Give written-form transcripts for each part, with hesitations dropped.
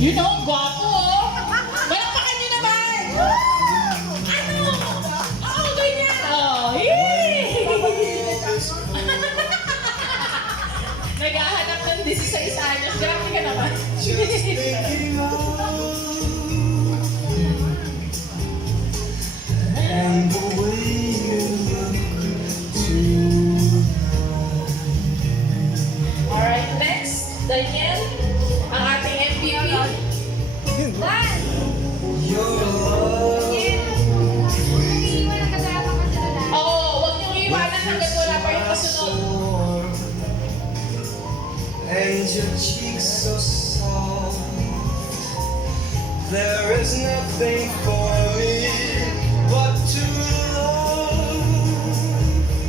You know, gwapo oh. Malakpakan niyo naman. Ano? Oo, ganyan. Oh, yay! Naghahanap ng 16 anyos. Grabe ka naman. And the way you look tonight. Alright, next. Daniel, ang ating MVP. Your love Oo, huwag niyong iwanan hanggang wala pa yung kasunod. warm, and your cheeks so soft. There is nothing for me but to love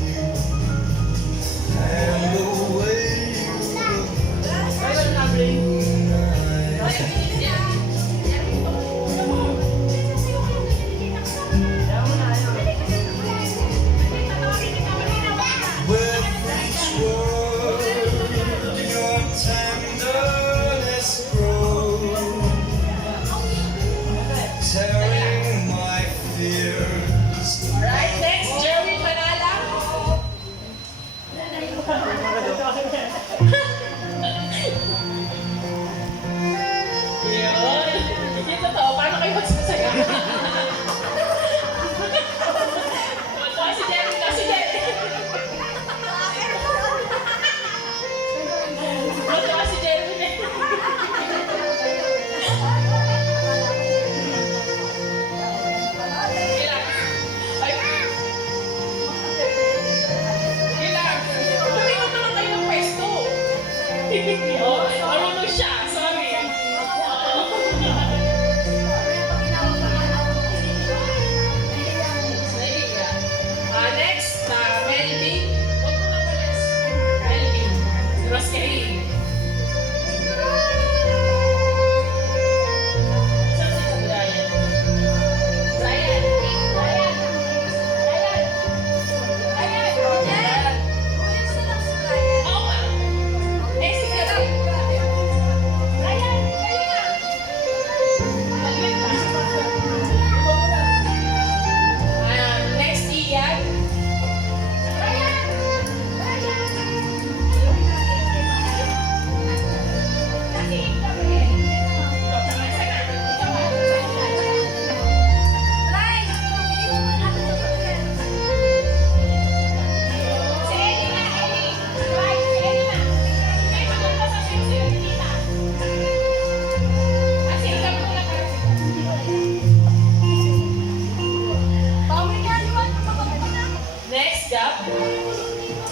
you. And the way you look tonight. With each word, your tenderness grows, tearing my fears. Alright, next, Jerwin Manala. Yun. Yung totoo, paano kayo magsasaya? Tuwa si Jerwin na, si Jerwin. Tuwa si Jerwin eh. Ilang? Ay. Ilang? Tumingon naman kayo ng pwesto. Oh, marunong siya. Sorry. Next, Melvin. Huwag mo na palas. Melvin. Roscarin. Saan si Brian? Brian. Oo nga. Eh, si Brian. Next, Ian. Next, Gab.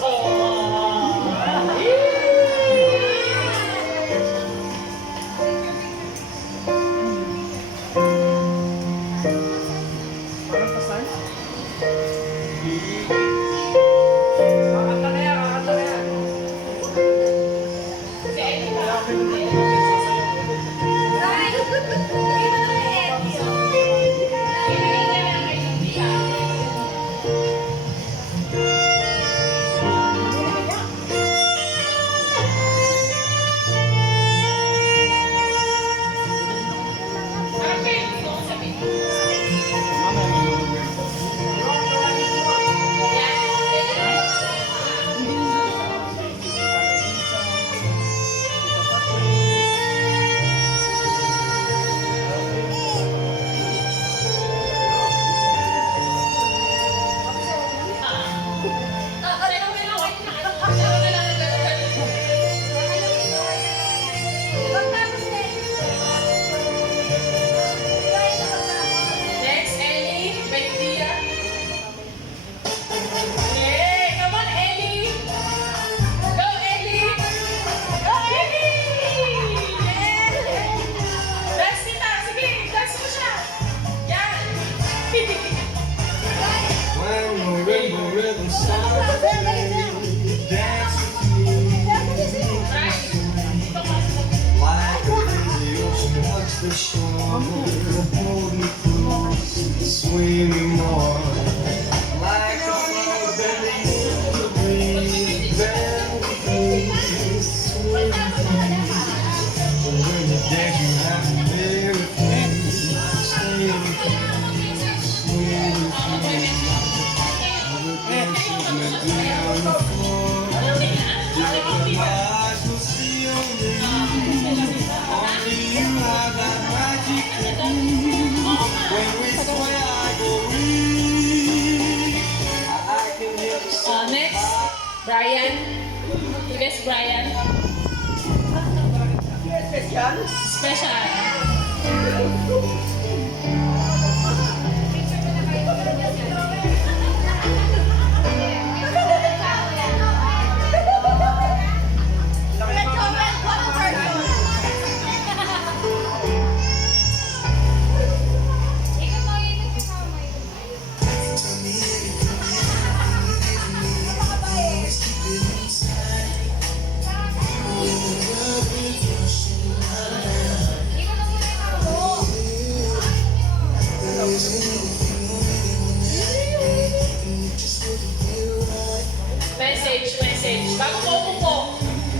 Next, Ellie. Bendia. Yay! Come on, Ellie. Go, Ellie. Go, Ellie. Dance kita. Sige, dance mo siya. Yan. When the rainbow rhythm starts to dance with me, Right. Ito kasi. like a lazy ocean hugs the shore. Hold me close, sway me more, like a flower bending in the breeze. Bend, please, sway me, please. Next, Brian. Special. Message. Bago mo umupo.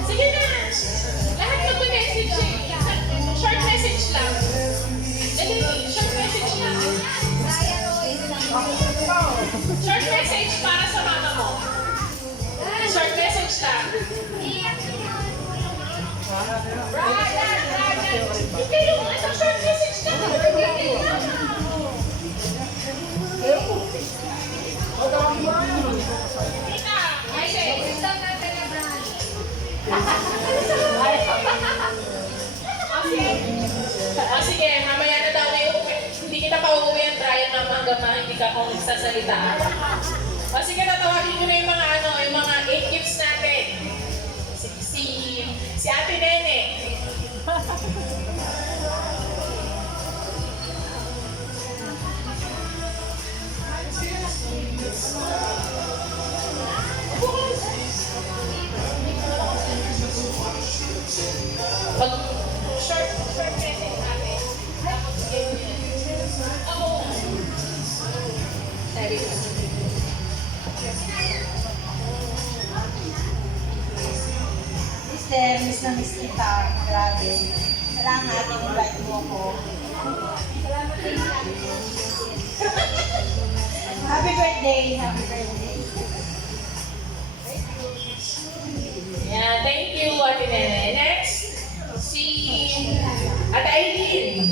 Sige na. Lahat mag-message eh. Short message lang. Dali, short message lang. Short message para sa mama mo. Short message lang. Okay, yung isang short message lang. Sige, mamaya na daw hindi kita pa uuwi ang Brian na hanggang hindi ka kung nagsasalita. Sige, tatawagin ko na yung mga yung mga 8 gifts natin. Si Ate Nene. Pag short message natin. Oh. Sorry. Miss na miss kita. Grabe. Salamat, invite mo ako. Happy birthday. Happy birthday. Yeah, thank you, Ate Nene. Next, si Ate Aileen.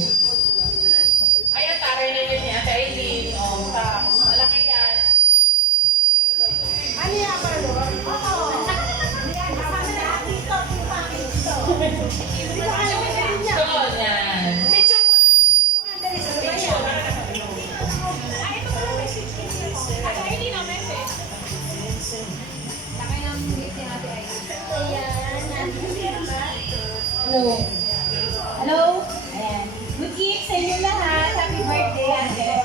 Ayan, taray na yun ni Ate Aileen. Malaki yan. Ano yan pa doon? Oo. Yan, kasama na dito. So, yan. Picture mo na. Dali sa Picture. ito pala message. Ate Aileen ang message. Laki ng gift ni Ate Aileen. Hello. Hello? Ayan. Good gift sa inyo lahat. Happy birthday, Ate.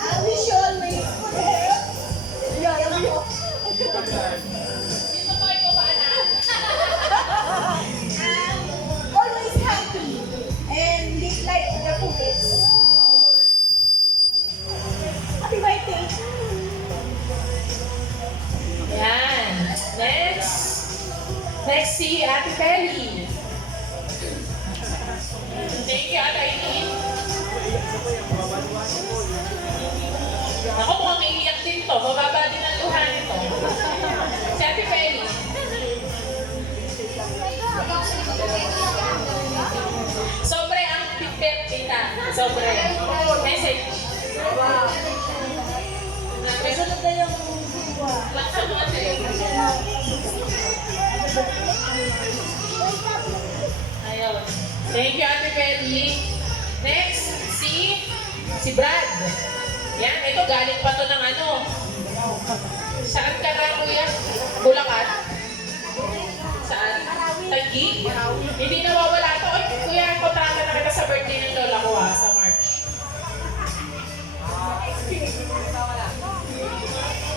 I wish you always Dito pa ikaw ba, anak? always happy and live like the police. Happy birthday. Yan. Next si Ate Kelly. Thank you, Ate Aileen. Ako mukhang iiyak din to. Mababa din ang luha nito. Si Ate Kelly. Sobre ang pipit, tita. Sobre. Message. May sunod na yung Laksa mo, ate. Ayun. Thank you, Ate Kelly. Next, si Brad. Yan, ito galing pa to ng Saan ka na, kuya? Bulacan? Saan? Taguig? Hindi nawawala to. Oy, kuya, kontrata na kita sa birthday ng lola ko sa March.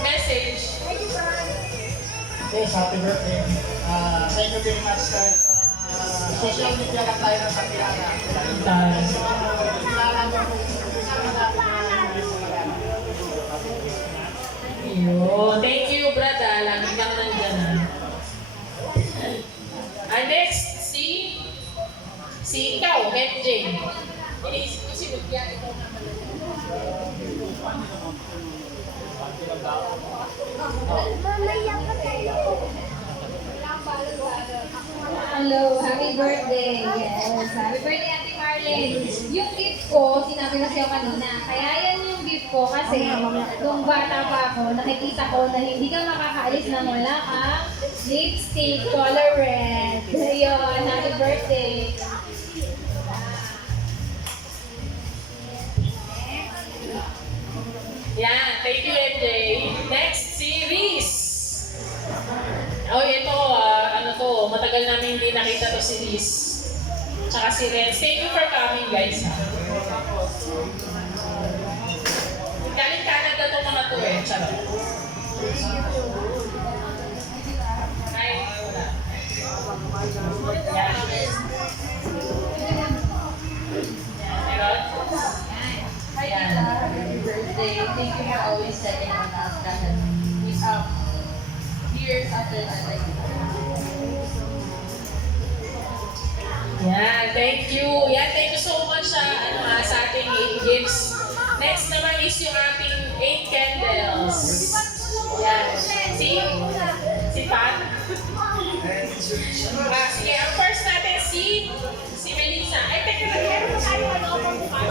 Message. Yes, happy birthday. Thank you very much guys. Social media lang tayo ng Sakilana. Thank you, Brad. Lagi kang nandyan. Next, si ikaw, MJ. Iniisip ko si Lucia. Ikaw naman. Hello, happy birthday. Yes, happy birthday Ate Marlene. Yung gift ko, sinabi kasi ako kanina, kaya yan yung gift gift ko kasi nung bata pa ako, nakikita ko na hindi ka makakaalis nang wala kang lipstick color red. Ayun, happy birthday. Yan, thank you, MJ. Next, si Riz. Oh, ito, ano to, matagal namin hindi nakita to si Riz. Tsaka si Renz. Thank you for coming, guys. Galing Canada to mga to eh. Charot. Ay, wala. Yan. Meron? Ayan. Happy birthday. Thank you for always setting on us dahil years after that, like, Yan, thank you. Yan, thank you so much sa, sa ating 8 gifts. Next naman is yung ating 8 candles. Yan. Si Pat. Sige, ang first natin si Melissa. Ay, teka lang, meron pa tayo pagbukas.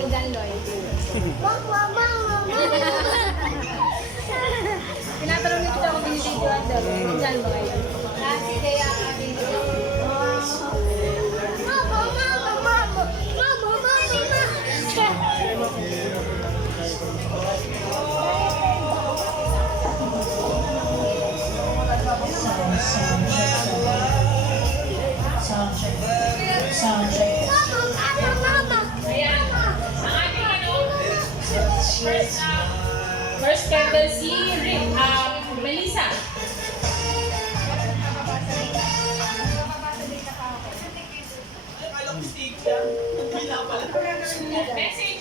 Ni Dan Lloyd. Tinatanong nito ako din si Wonder. Ni Dan Lloyd. Kasi kaya ating Ayan. Ang ating first candle si Melissa. Message.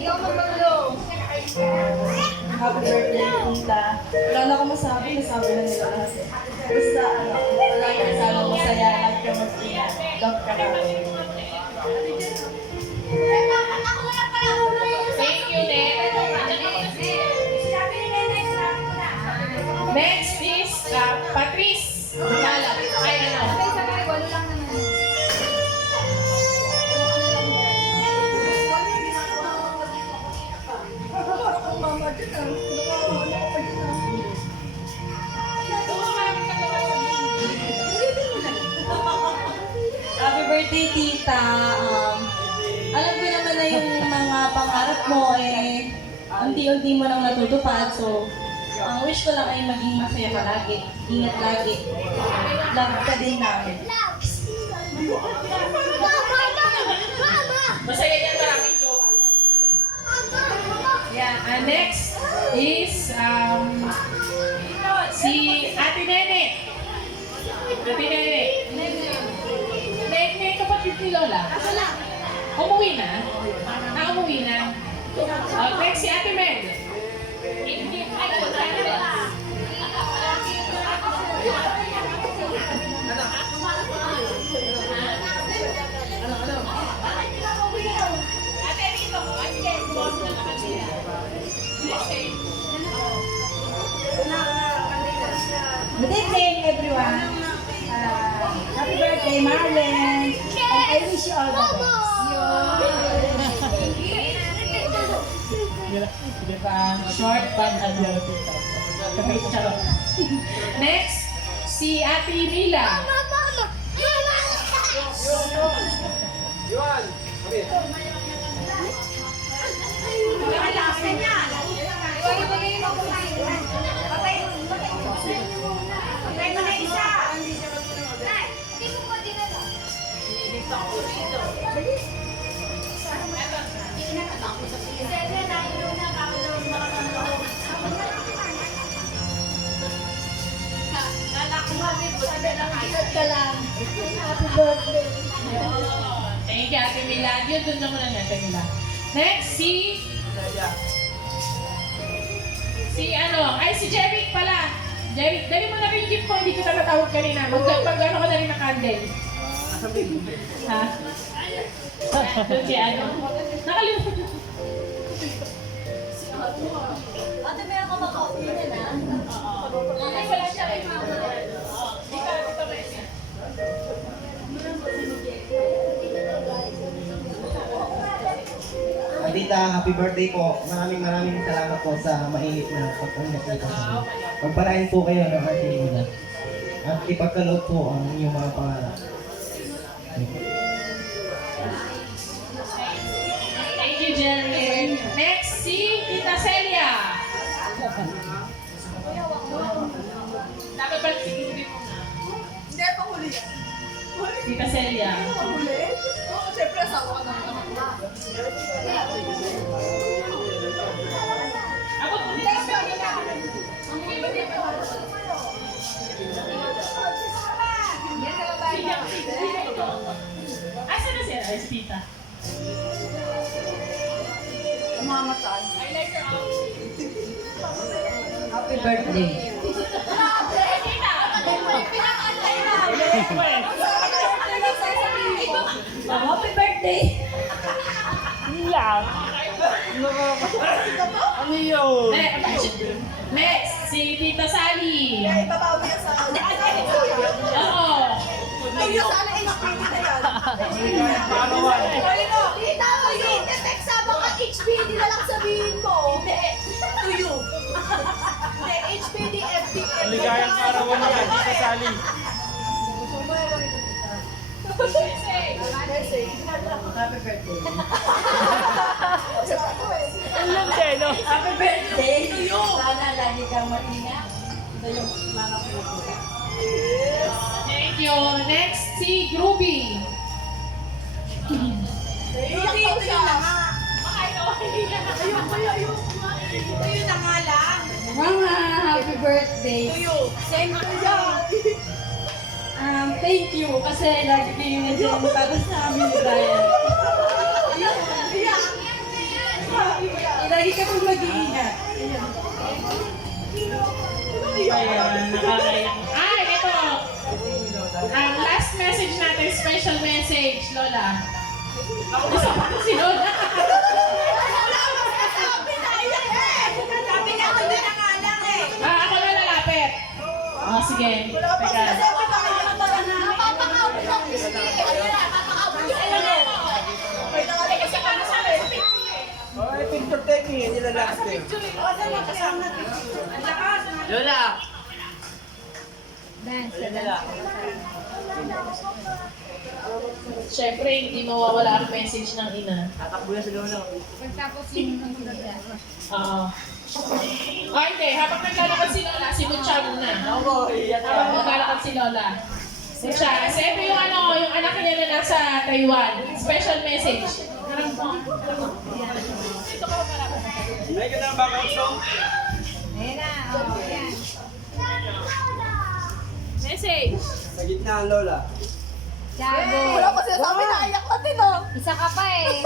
ikaw magulo. happy birthday, tita. Wala na akong masabi, nasabi na nila lahat. Basta, palagi sana masaya, love ka mag-ina. Love ka na. Thank you, Nen. Next is Patrice. Lala. Ay, ano? Walo lang naman. Happy birthday, tita. Alam ko naman na yung mga pangarap mo eh, unti-unti mo nang natutupad. So, ang wish ko lang ay maging masaya ka lagi. Ingat lagi. Love ka din namin. Masaya yan, maraming jowa. Yeah, next is si Ate Nene. Ate Nene. Nene, kapatid ni Lola. Umuwi na? Umuwi na. Next si Ate Meg. Good evening, everyone. Happy birthday, Marlon. And I wish you all the best. Short but Charot. Next, si Ate Mila. Happy birthday. Thank you, Ate Mila. Yun, dun naman ang Ate Mila. Next, si Jeric pala. Jeric, dali mo na rin yung gift ko. Hindi ko na natawag kanina. Mag-ano ko na rin ng candle. Ha? Doon si ano. Nakalimutan. Ate, may ako maka-opinion na. Ay, wala siya kay mama. Dito, Messi. Tita, happy birthday po. Maraming salamat po sa mainit na pagtanggap nito sa amin. Pagpalain po kayo ng ating ina. At ipagkaloob po ang inyong mga pangarap. Thank you, Jerry. Next, si Tita Celia. Dapat ba siguro mo na? Hindi, pahuli. Tita Celia. Pahuli? Oo, siyempre, asawa ka naman naman. Ako po, Tita Celia. Asa na siya? Ay, si Tita. Umamatay. I like her outfit. Happy birthday. Tita! Happy birthday. Next, si Tita Sally. Ay, babawi yan sa... Oo. Tuyo, sana inakpili na yan. Tuyo, tita, tuyo. Text sa baka HPD na lang sabihin mo. Hindi, tuyo. Hindi, HPD, FTM. Maligayang arawan naman, Tita Sally. Message. Happy birthday. Alam din, no? Happy birthday. Sana lagi kang maingat. Ito yung mga pulutuka. Thank you. Next, si Groovy. Hindi ko siya. Tuyo na nga lang. Mama, happy birthday. Tuyo. Same to yan. Thank you kasi lagi kayo nandiyan para sa amin ni Brian. Lagi ka pong mag-iingat. Ayun, nakakaiyak. Ay, ito. Ang last message natin, special message, Lola. Gusto ko si Lola. Sabi na yan eh. Sabi na tuyo na nga lang eh. Ako na lalapit. Oh, sige. Teka. Napapakawin ng pisngi. Ayun na, napapakawin yung ulo. May nangalit kasi para sa akin. Ay, picture taking, hindi na lang. Lola! Siyempre, hindi mawawala ang message ng ina. Tatakbo na si Lola. Pagtapos yung Oo. Ah, hindi. Habang naglalakad si Lola, si Mucha muna. Habang naglalakad si Lola. Mucha. Kasi ito yung yung anak niya na nasa Taiwan. Special message. Ito ka para. Ay, ka na background song? Message. Sa gitna ang Lola. Wala pa sinasabi na ayak na din oh. Isa ka pa eh.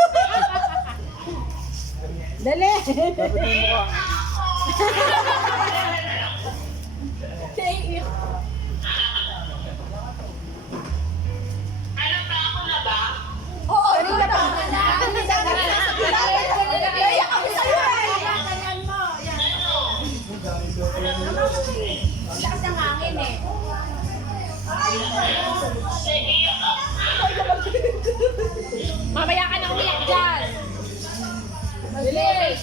Dali! Oo, hindi na pa. Iyak kami sa'yo eh. Lakas ng hangin eh. Mamaya ka na umiyak dyan. Bilis.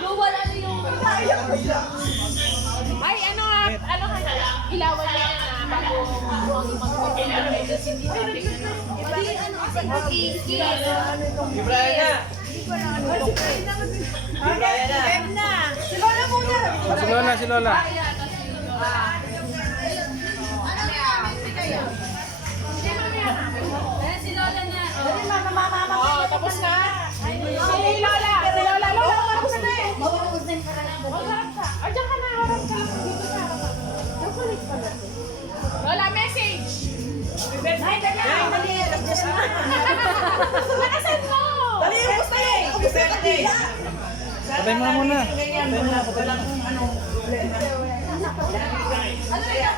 Duwal ano yung... Ay, ano ka na? Ilawan niya na bago mag-medyo hindi natin. Hindi ano kasi mag-iisip. Brian na! Brian na! Si Lola muna. Si Lola, si Lola. Ayan si Lola na. Oo, tapos na. Si Lola. Lola, tapos na eh. Mawawag na yung parang Harap ka. O, dyan ka na. Harap ka. Dito ka. Lola, message. Ay, dali! Dali! Lakasan mo. Dali, gusto eh. Gusto ka nila. Patay mo na muna. Ano na yan?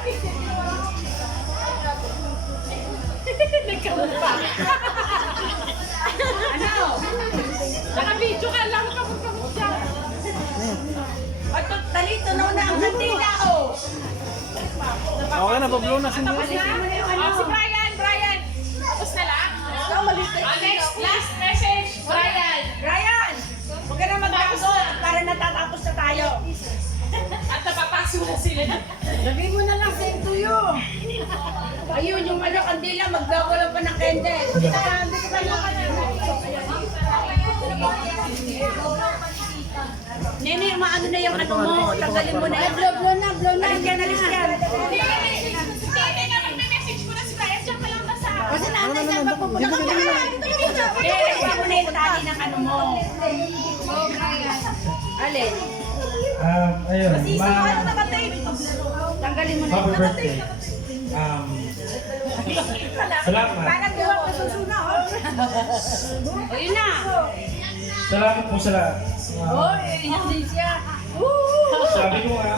Ikaw pa. Ano? Naka-video ka lang kamot-kamot dyan. At dali, tunaw na ang kandila, oh. Okay na, pa-blow na si Tapos na? Si Brian, Brian. Tapos na lang? Next, last message, Brian. Brian, huwag ka na matapos para natatapos na tayo. At napapasok na sila. Sabihin mo na lang sa tuyo. Ayun, yung ano, kandila, magdawala pa ng candle. Hindi ka Nene, maano na yung ano mo, tanggalin mo na yung Blow na. alis yan. Kasi nanay sa magpupunta ka na. Iba mo na yung tali ng ano mo. Alin? Ayun, Ano namatay? Tanggalin mo na. happy birthday. Salamat. Parang gawa ko susuna, oh. Ayun na. Salamat po sa lahat. Yan din siya. Sabi ko nga,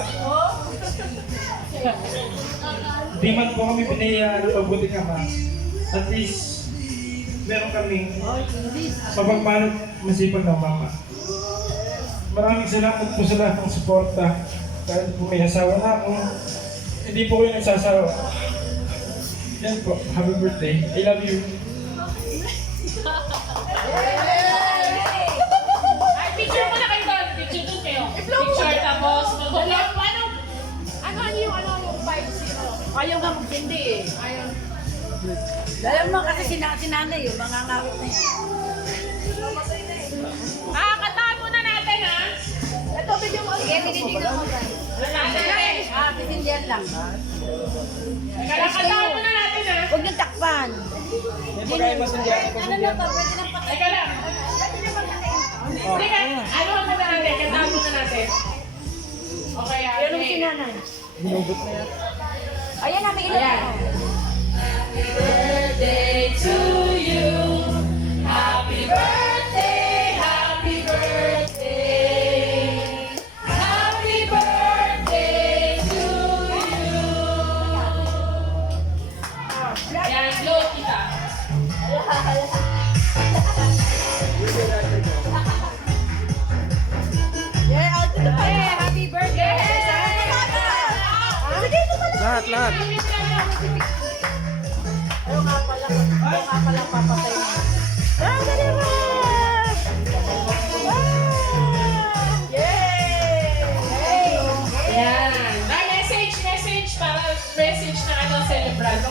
di man po kami pinaya ng mabuting ama. At least, meron kaming mapagmanong masipag ng mama. Maraming salamat po sa lahat ng suporta. Kahit po may asawa na ako, hindi po kayo nagsasawa. Yan po, happy birthday. I love you. Ay, picture mo na kayo doon. Picture doon kayo. Picture tapos mag-vlog. Ano yung 5-0? Ayaw nga magtindi eh. Alam mo kasi sinanay yung mga ngawit na yan. Kantahan muna natin, ha? Ito, bigyan mo. Sige, binibigyan mo. Bitindihan lang. Kantahan muna natin, ha? Huwag niyong takpan. Teka lang. Teka, ano ang muna natin? Kantahan muna natin. Okay, ha? Pero si nanay. Ayan na, may ilan. Happy birthday to you. Happy birthday, happy birthday. Happy birthday to you. Ayan, blow kita. Happy birthday! Lahat. Ayan. Ay, message para message na ano, celebrant.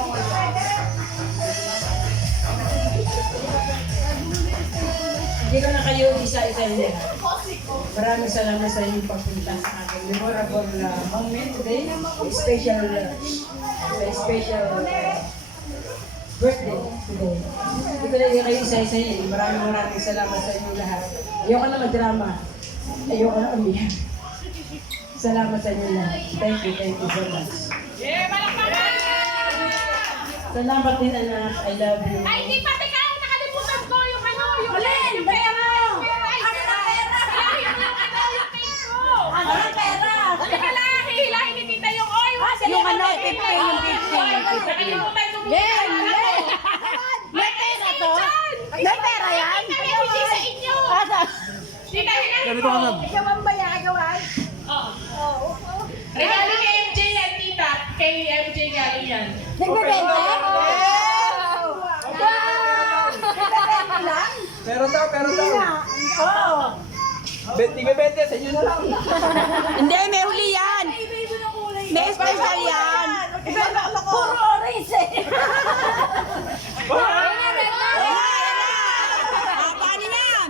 Hindi ko na kayo isa-isa niya. Maraming salamat sa inyong pagpunta sa akin. Memorable moment today. Special birthday today. Hindi ko na kayo isa-isa niya. Maraming salamat sa inyong lahat. Ayoko na mag-drama. Ayoko na umiyak. Salamat sa inyong lahat. Thank you so much. Yeah, malakpakan! Salamat din anak. I love you. Ay, hindi pa, teka, nakalimutan ko yung ano, yung Alin? Bayan mo! Ano na pera? Hilahin mo yung ano, yung face ko. Ano ang pera? Teka lang, hihilahin ni tita yung oy. Yung ano, 50, yung 50. Nakalimutan ko. May pera to? May pera yan? Hindi sa inyo. Tita, hilahin Ganito ka na. Ikaw ang bayagawan? Oo. Regalo kay MJ yan, tita. Kay MJ galing yan. Nagbebenta? Pero daw. Oo. Tigabete, sa inyo na lang. Hindi, may huli yan. May special yan. Puro orange eh. Paano yan?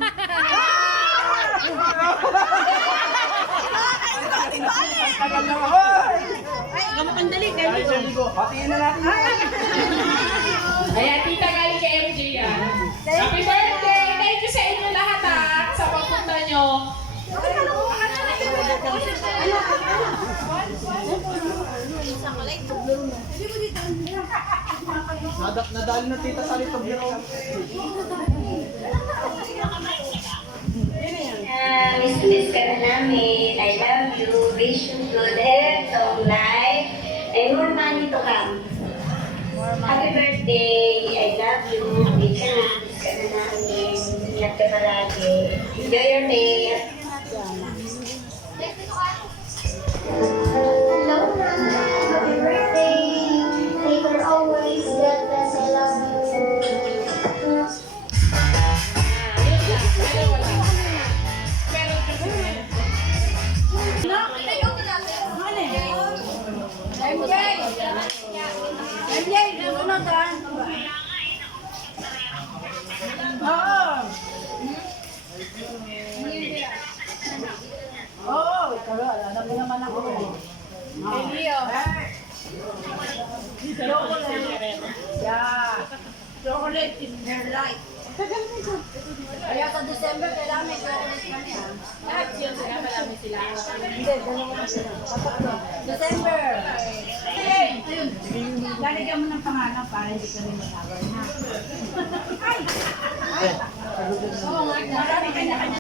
Ay, kamukhang dali. Hatiin na natin. Ayan, tita galing kay MJ yan. Happy birthday! Thank you sa inyo lahat ha, sa pagpunta nyo. Nadali na tita sa litog nyo. Miss ka na namin. I love you. Wish you good health, long life, and more money to come. Happy birthday! I love you. Wait ka na. Miss ka na namin. Ingat ka palagi. Enjoy your day. Hello, Ma. Happy birthday. Stay for always. God bless. I love you. Chocolate is their life. Kaya sa December, kailangan may chocolate kami, ha? Lahat yun sila, marami sila. Hindi, dalawa na sila. December! Hey! Lalagyan mo ng pangalan para hindi ka rin matawag, ha? Ay! Oo nga, marami kanya-kanya